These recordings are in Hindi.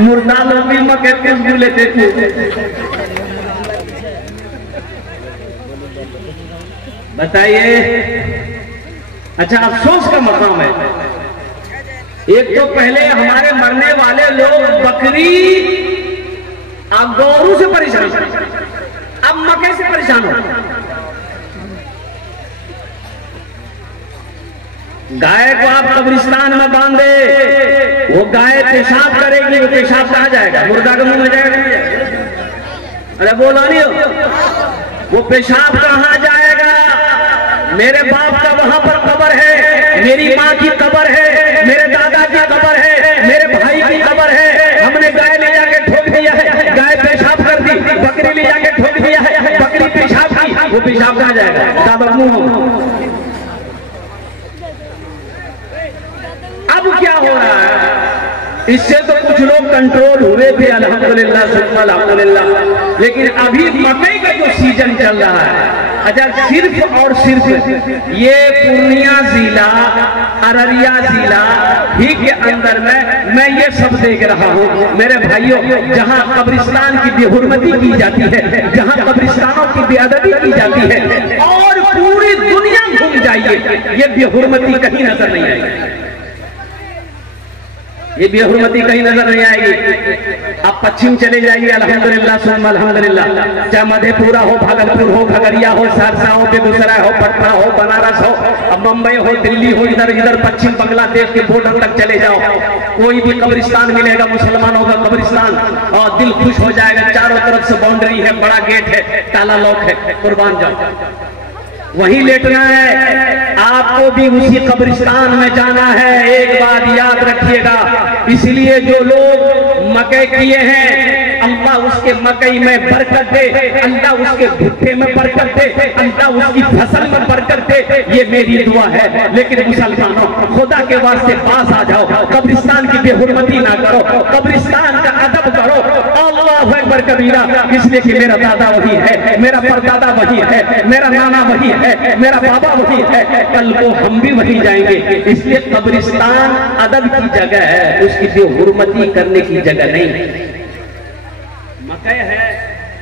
मुर्दा लोग भी मके खुशबू लेते थे। बताइए, अच्छा अफसोस का मकाम है। एक तो पहले हमारे मरने वाले लोग बकरी अब गौरू से परेशान, अब मके से परेशान हो। गाय को आप कब्रिस्तान में बांधे, वो गाय पेशाब करेगी, वो पेशाब कहाँ जाएगा? मुर्दा के मुंह में जाएगा? अरे बोला नहीं हो, वो पेशाब कहाँ जाएगा? मेरे बाप का वहां पर कब्र है, मेरी माँ की कब्र है, मेरे दादा की कब्र है, मेरे भाई की कब्र है। हमने गाय ले जाके ठोक दिया है, गाय पेशाब कर दी, बकरी ले जाके ठोक दिया है, बकरी पेशाब की, वो पेशाब कहाँ जाएगा? दादा मुंह। अब क्या हो रहा है? इससे तो कुछ लोग कंट्रोल हुए थे अल्हम्दुलिल्लाह सुम्मा अल्हम्दुलिल्लाह, लेकिन अभी मकई का जो सीजन चल रहा है, अच्छा सिर्फ और सिर्फ ये पूर्णिया जिला, अररिया जिला ही के अंदर में मैं ये सब देख रहा हूँ मेरे भाइयों। जहाँ कब्रिस्तान की बेहुरमती की जाती है, जहाँ कब्रिस्तानों की बेअदबी की जाती है, और पूरी दुनिया घूम जाइए, ये बेहुरमती कहीं नजर नहीं आएगी, ये बेहुरमती कहीं नजर नहीं आएगी। आप पश्चिम चले जाइए, अल्हम्दुलिल्लाह सुम्मा अल्हम्दुलिल्लाह, चाहे मधेपुरा हो, भागलपुर हो, खगड़िया हो, सहरसा हो, बेगूसराय हो, पटना हो, बनारस हो, अब मुंबई हो, दिल्ली हो, इधर इधर पश्चिम बांग्लादेश के बॉर्डर तक चले जाओ, कोई भी कब्रिस्तान मिलेगा मुसलमानों का कब्रिस्तान, और दिल खुश हो जाएगा। चारों तरफ से बाउंड्री है, बड़ा गेट है, ताला लॉक है, कुर्बान जाओ, वहीं लेटना है। आपको भी उसी कब्रिस्तान में जाना है, एक बात याद रखिएगा। इसलिए जो लोग मकई किए हैं, अल्लाह उसके मकई में बरकत दे, अल्लाह उसके भुट्टे में बरकत दे, अल्लाह उसकी फसल में बरकत दे, ये मेरी दुआ है। लेकिन मुसलमानों, खुदा के वास्ते पास आ जाओ, कब्रिस्तान की बेहुरमती ना करो, कब्रिस्तान का अदब करो। अल्लाहु अकबर कबीरा, इसलिए कि मेरा दादा वही है, मेरा परदादा वही है, मेरा नाना वही है, मेरा बाबा वही है, कल को हम भी वही जाएंगे। इसलिए कब्रिस्तान अदब की जगह है, उसकी बेहुरमती करने की जगह नहीं। मकई है,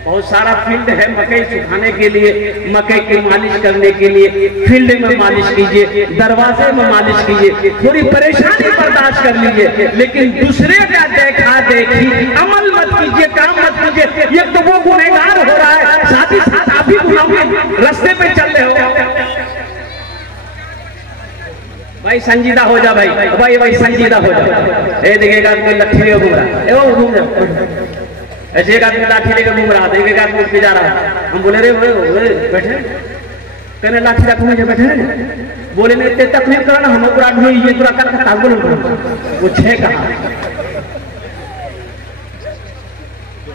बहुत सारा फील्ड है मकई सुखाने के लिए, मकई की मालिश करने के लिए फील्ड में मालिश कीजिए, दरवाजे में मालिश कीजिए, थोड़ी परेशानी बर्दाश्त कर लीजिए, लेकिन दूसरे का देखा देखी अमल मत कीजिए, काम मत कीजिए। ये तो वो गुनहगार हो रहा है, साथ ही साथ आप भी गुनाह में रास्ते पे चल रहे हो। भाई संजीदा हो जा, भाई भाई भाई संजीदा हो जा। ये देखिएगा लट्ठी ले घूम रहा है, घूम जा, ऐसे एक आदमी लाठी लेकर घूम रहा था, एक आदमी उठ के जा रहा था। हम बोले रे बैठे, कहने लाठी रख मुझे बैठे, बोले नहीं ते तकलीफ करा ना, हम पूरा आदमी ये पूरा करता बोलो, वो छह कहा।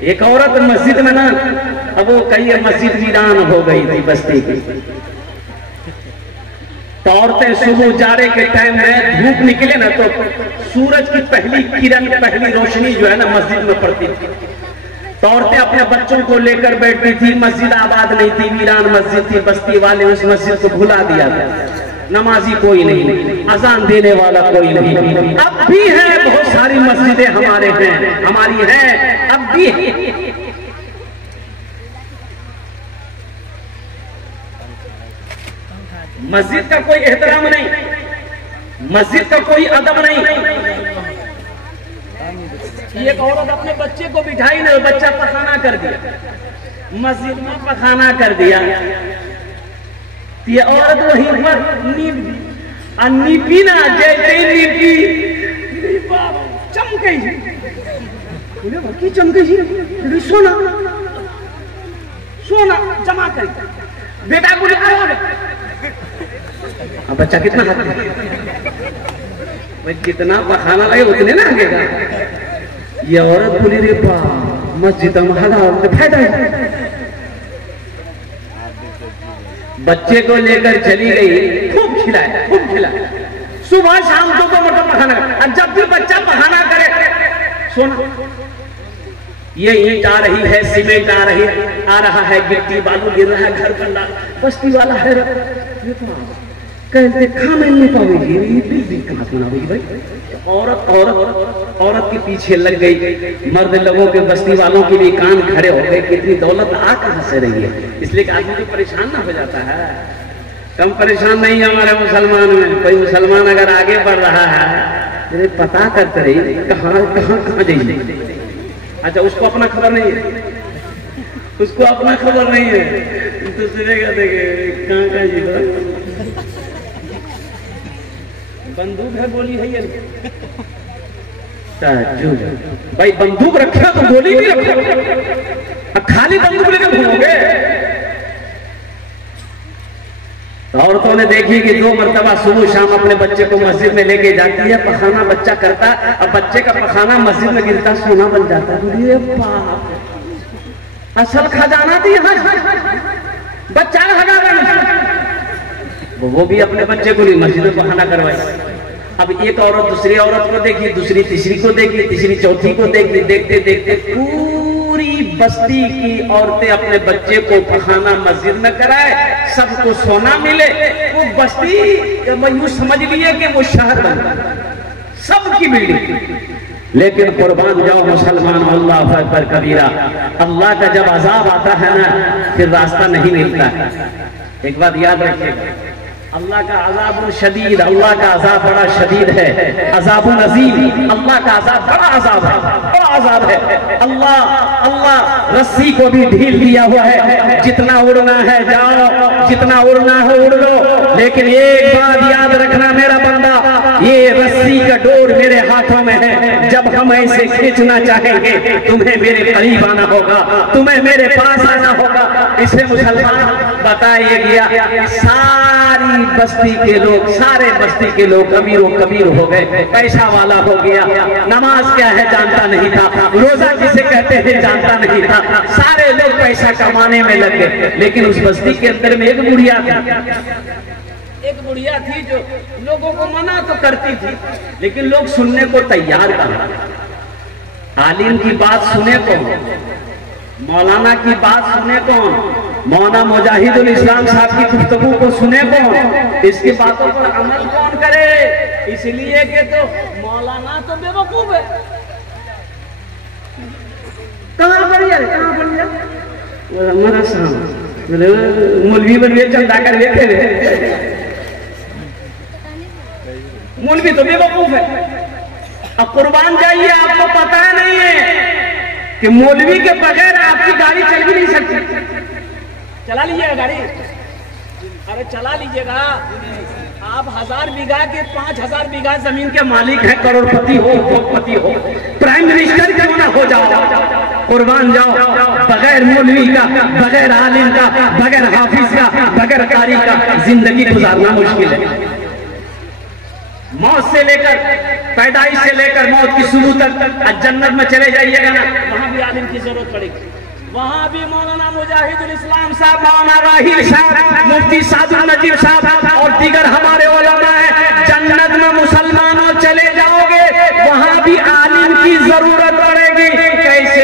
एक औरत मस्जिद में ना, अब वो कही मस्जिद वीरान हो गई थी बस्ती की, तो औरतें सुबह जाड़े के टाइम में धूप निकले ना, तो सूरज की पहली किरण, पहली रोशनी जो है ना मस्जिद में पड़ती थी, तो औरतें अपने बच्चों को लेकर बैठती थी। मस्जिद आबाद नहीं थी, वीरान मस्जिद थी, बस्ती वाले उस मस्जिद को भुला दिया था, नमाजी कोई नहीं, अजान देने वाला कोई नहीं। अब भी है, बहुत सारी मस्जिदें हमारे हैं, हमारी हैं, अब भी है। मस्जिद का कोई एहतराम नहीं, मस्जिद का कोई अदब नहीं। एक औरत अपने बच्चे को बिठाई ना, बच्चा पखाना कर दिया, मस्जिद में पखाना कर दिया, ये औरत वहीं पर नीपी ना, जैसे नीपी चमके, बोले चमके सोना सोना जमा कर, बेटा बोले बच्चा कितना भाई जितना पखाना लगे उतने ना आगेगा। ये औरत बोली रे बा मस्जिद में फायदा है, बच्चे को लेकर चली गई, खूब खिलाया, खूब खिलाया, सुबह शाम को मतलब पखाना, और जब भी बच्चा पखाना करे सोना, ये ईंट आ रही है, सीमेंट आ रहा है, गिट्टी बालू गिर रहा है, घर बन रहा, बस्ती वाला है कहते खा मैं नहीं पाऊंगी, बिल कहाँ सुना होगी भाई। औरत औरत औरत के पीछे लग गई, मर्द लोगों के बस्ती वालों के लिए कान खड़े हो गए कि इतनी दौलत आ कहाँ से रही है। इसलिए आदमी तो परेशान ना हो जाता है। कम परेशान नहीं है हमारे मुसलमान में। कोई मुसलमान अगर आगे बढ़ रहा है, पता करते रही कहाँ कहाँ कहाँ जाइए। अच्छा, उसको अपना खबर नहीं है, उसको अपना खबर नहीं है, तो सुनेगा देखे कहाँ कहाँ जी। बंदूक है, गोली है ये भाई, बंदूक रखा तो गोली भी रखो। खाली बंदूक लेकर घूमोगे। औरतों ने देखी कि 2 मरतबा सुबह शाम अपने बच्चे को मस्जिद में लेके जाती है, पखाना बच्चा करता, अब बच्चे का पखाना मस्जिद में गिरता, सोना बन जाता है। असल खजाना थी यहाँ, बच्चा वो भी अपने बच्चे को नहीं मस्जिद में बहाना करवाई। अब एक औरत दूसरी औरत को देखी, दूसरी तीसरी को देखी, तीसरी चौथी को देखी। देखते देखते पूरी बस्ती की औरतें अपने बच्चे को पखाना मस्जिद में कराए, सबको सोना मिले। वो बस्ती यूं समझ लिए कि वो शहर बन गया, सबकी बिल्डिंग। लेकिन कुर्बान जाओ मुसलमान, अल्लाह अकबर कबीरा। अल्लाह का जब अजाब आता है ना, फिर रास्ता नहीं मिलता। एक बात याद रखिएगा, अल्लाह का अजाब शदीद, अल्लाह का अजाब बड़ा शदीद है। अजाब अजीम, अल्लाह का अजाब बड़ा अजाब है, बड़ा अजाब है। अल्लाह रस्सी को भी ढील दिया हुआ है, जितना उड़ना है जाओ, जितना उड़ना है उड़ लो। लेकिन एक बात याद रखना मेरा बंदा, ये रस्सी का डोर मेरे हाथों में है। जब हम ऐसे खींचना चाहेंगे, तुम्हें मेरे करीब आना होगा, तुम्हें मेरे पास आना होगा। इसे मुसलमान बताया गया, सारी बस्ती के लोग, सारे बस्ती के लोग अमीरों कबीर हो गए, पैसा वाला हो गया। नमाज क्या है जानता नहीं था, रोजा किसे कहते हैं जानता नहीं था। सारे लोग पैसा कमाने में लग गए। लेकिन उस बस्ती के अंदर में एक बुढ़िया थी, जो लोगों को मना तो करती थी, लेकिन लोग सुनने को तैयार था। आलिम की बात सुने कौन, मौलाना की बात सुने कौन, मौलाना मुजाहिदुल इस्लाम साहब की गुफ्तगू को सुने कौन, इसकी बातों पर अमल कौन करे। इसलिए कि तो मौलाना तो बेवकूफ है। कहाँ बढ़िया है, कहाँ बढ़िया हमारा साहब मौलवी बन गए, चंदा कर लेते मौलवी तो बेवकूफ है। अब कुर्बान जाइए, आपको पता नहीं है कि मौलवी के बगैर आपकी गाड़ी चल भी नहीं सकती। चला लीजिएगा गाड़ी, अरे चला लीजिएगा। आप 1000 बीघा के 5000 बीघा जमीन के मालिक हैं, करोड़पति हो, उद्योगपति हो, प्राइम मिनिस्टर क्यों ना हो जाओ, कुर्बान जाओ। बगैर मौलवी का, बगैर आलिम का, बगैर हाफिज का, बगैर कारी का जिंदगी गुजारना मुश्किल है। मौत से लेकर, पैदाइश से लेकर मौत की शुरू तक जन्नत में चले जाइएगा ना, वहां भी आलिम की जरूरत पड़ेगी। वहां भी मौलाना मुजाहिदुल इस्लाम साहब, मौलाना राहिल साहब, मुफ्ती सादुल नजीर साहब और दीगर हमारे उलमा है। जन्नत में मुसलमानों चले जाओगे, वहां भी आलिम की जरूरत पड़ेगी। कैसे?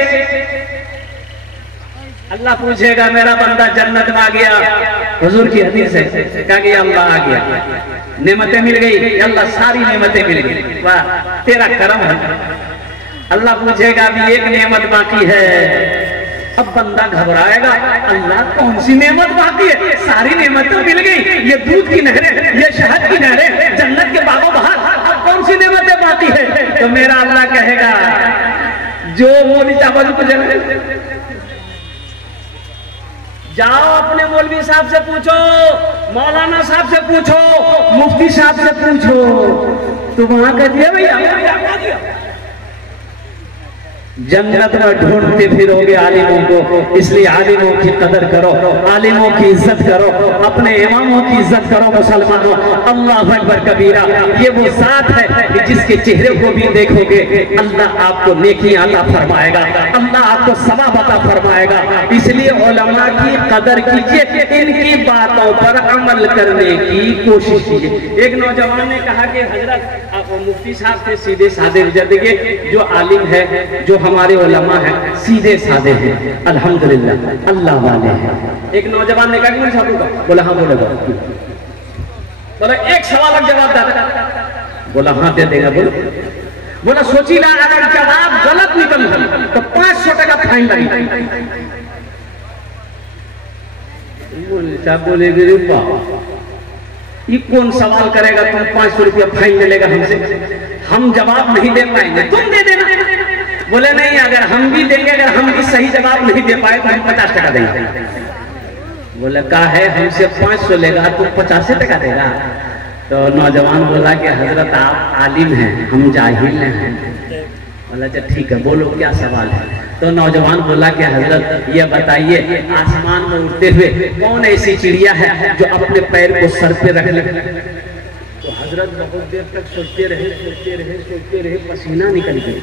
अल्लाह पूछेगा, मेरा बंदा जन्नत में आ गया, हुजूर की हदीस है, कहा गया अल्लाह आ गया, नेमतें मिल गई, अल्लाह सारी नेमतें मिल गई, वाह तेरा करम है। अल्लाह पूछेगा अभी एक नेमत बाकी है। अब बंदा घबराएगा, अल्लाह कौन सी नेमत बाकी है, सारी नेमत तो मिल गई, ये दूध की नहरें, ये शहद की नहरें, जन्नत के बागों बहार, अब कौन सी नेमतें बाकी है। तो मेरा अल्लाह कहेगा, जो मौलवी चावल को जाओ अपने मौलवी साहब से पूछो, मौलाना साहब से पूछो, मुफ्ती साहब से पूछो, तो वहां कह दिया भैया जन्नत में ढूंढते फिरोगे आलिमों को। इसलिए आलिमों की कदर करो, आलिमों की इज्जत करो, अपने इमामों की इज्जत करो मुसलमानों। अल्लाह अकबर कबीरा। ये वो जात है कि जिसके चेहरे को भी देखोगे अल्लाह आपको नेकियां अता फरमाएगा, अल्लाह आपको सवाब अता फरमाएगा। इसलिए उलमा की कदर कीजिए, इनकी बातों पर अमल करने की कोशिश कीजिए। एक नौजवान ने कहा कि हजरत आप मुफ्ती साहब थे सीधे साधे, देखिए जो आलिम है, जो हमारे उलमा है सीधे साधे हैं, अल्हम्दुलिल्लाह अल्लाह वाले हैं। एक नौजवान ने कहा कि मैं साहब का बोला, हाँ बोलेगा, बोला एक सवाल का जवाब दादा। बोला हाँ दे देगा। बोलो। बोला सोची ना अगर जवाब गलत निकल तो 500 टका फाइन लगेगा। बोलेगी ये कौन सवाल करेगा, तुम 500 रुपया फाइन ले लेगा हमसे, हम जवाब नहीं दे पाएंगे, तुम दे देना। बोले नहीं अगर हम भी देंगे, अगर हम भी सही जवाब नहीं दे पाए तो हम 50 टका देंगे। बोले कहा है हमसे 500 लेगा तुम 50 टका देगा। तो नौजवान बोला कि हजरत आप आलिम हैं, हम जाहिल हैं। बोला अच्छा ठीक है बोलो क्या सवाल है। तो नौजवान बोला कि हजरत ये बताइए आसमान में उड़ते हुए कौन ऐसी चिड़िया है जो अपने पैर को सर पे रख ले। तो हजरत बहुत देर तक सोचते रहे, पसीना निकल गया।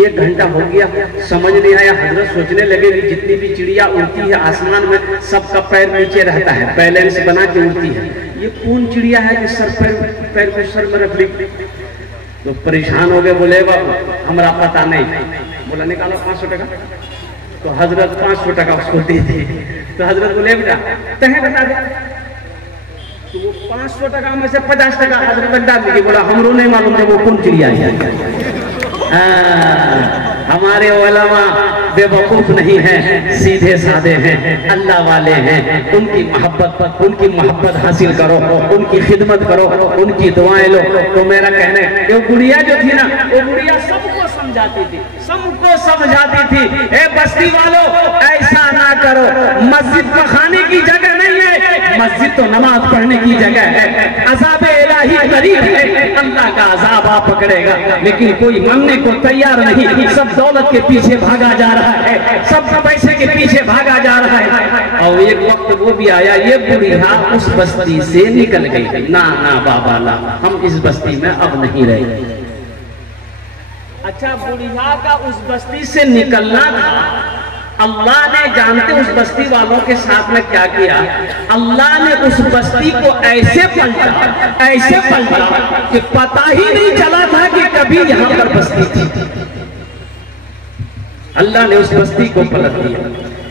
1 घंटा हो गया, समझ नहीं आया। हजरत सोचने लगे कि जितनी भी चिड़िया उड़ती है आसमान में सबका पैर नीचे रहता है, बैलेंस बना के उड़ती है, ये कौन चिड़िया है कि पैर को सर में रख ली। तो परेशान हो गए, बोले बाबू हमारा पता नहीं। बोला निकालो 500 टका। तो हजरत 500 टका उसको दे दी। तो हजरत बोले बेटा तहे बता दे। तो वो 500 टका में से 50 टका हजरत डाल दी। बोला हमरो नहीं मालूम वो कौन चिड़िया है। हमारे उलमा बेवकूफ नहीं है, सीधे साधे हैं, अल्लाह वाले हैं। उनकी मोहब्बत हासिल करो, उनकी खिदमत करो, उनकी दुआएं लो। तो मेरा कहने वो गुड़िया जो थी ना, वो गुड़िया सबको समझाती थी। ए बस्ती वालों ऐसा ना करो, मस्जिद पखाने की जगह नहीं है, मस्जिद तो नमाज पढ़ने की जगह है। अज़ाब इलाही करीब है, अल्लाह का अज़ाब आप पकड़ेगा। लेकिन कोई मानने को तैयार नहीं, सब दौलत के पीछे भागा जा रहा है, सब पैसे के पीछे भागा जा रहा है। और एक वक्त वो भी आया, ये बुढ़िया उस बस्ती से निकल गई। ना बाबा ना, हम इस बस्ती में अब नहीं रहे। अच्छा बुढ़िया का उस बस्ती से निकलना था, अल्लाह ने जानते उस बस्ती वालों के साथ में क्या किया। अल्लाह ने उस बस्ती को ऐसे पलटा कि पता ही नहीं चला था कि कभी यहाँ पर बस्ती थी। अल्लाह ने उस बस्ती को पलट दिया।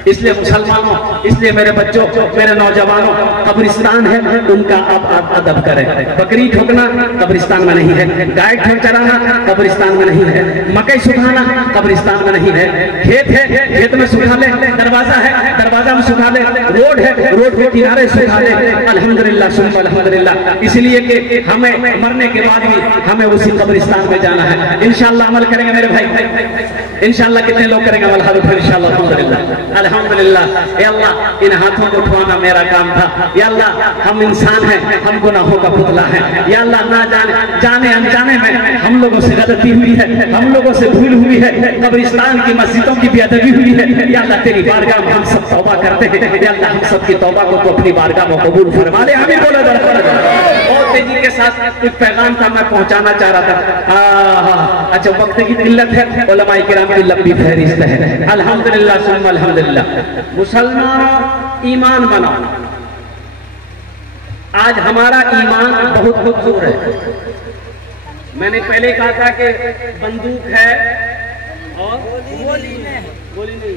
इसलिए मुसलमानों, इसलिए मेरे बच्चों, मेरे नौजवानों, कब्रिस्तान है उनका आप अदब करें। बकरी ठोकना कब्रिस्तान में नहीं है, गाय ठोक चराना कब्रिस्तान में नहीं है, मकई सुखाना कब्रिस्तान में नहीं है। खेत है, खेत में सुखा ले, दरवाजा है, दरवाजा में सुखा ले, रोड है, रोड के किनारे सुखा ले। अल्हम्दुलिल्लाह सुम्मा अल्हम्दुलिल्लाह। इसलिए कि हमें मरने के बाद भी हमें उसी कब्रिस्तान में जाना है। इंशाअल्लाह अमल करेंगे मेरे भाई, इंशाअल्लाह। कितने लोग करेंगे अमल? हाथ उठाओ इंशाअल्लाह। अल्हम्दुलिल्लाह अल्हम्दुलिल्लाह। या अल्लाह इन हाथों को उठवाना मेरा काम था। या अल्लाह हम इंसान हैं, हम गुनाहों का पुतला है। या अल्लाह ना जाने अनजाने में हम लोगों से गलती हुई है, हम लोगों से भूल हुई है, कब्रिस्तान की मस्जिदों की बेअदबी हुई है। या अल्लाह तेरी बारगाह में हम सब तौबा करते हैं। या अल्लाह हम सब की तौबा को तो अपनी बारगाह में कबूल फरमा ले। हमें बोला बहुत तेजी के साथ कुछ पैगाम था मैं पहुंचाना चाह रहा था। अच्छा वक्त की किल्लत है, उलमाए किराम की लंबी फहरिस्त है। अल्हम्दुलिल्लाह सुम्मा अल्हम्दुलिल्लाह। मुसलमानों ईमान बनाओ। आज हमारा ईमान बहुत खूबसूरत है। मैंने पहले कहा था कि बंदूक है और गोली नहीं।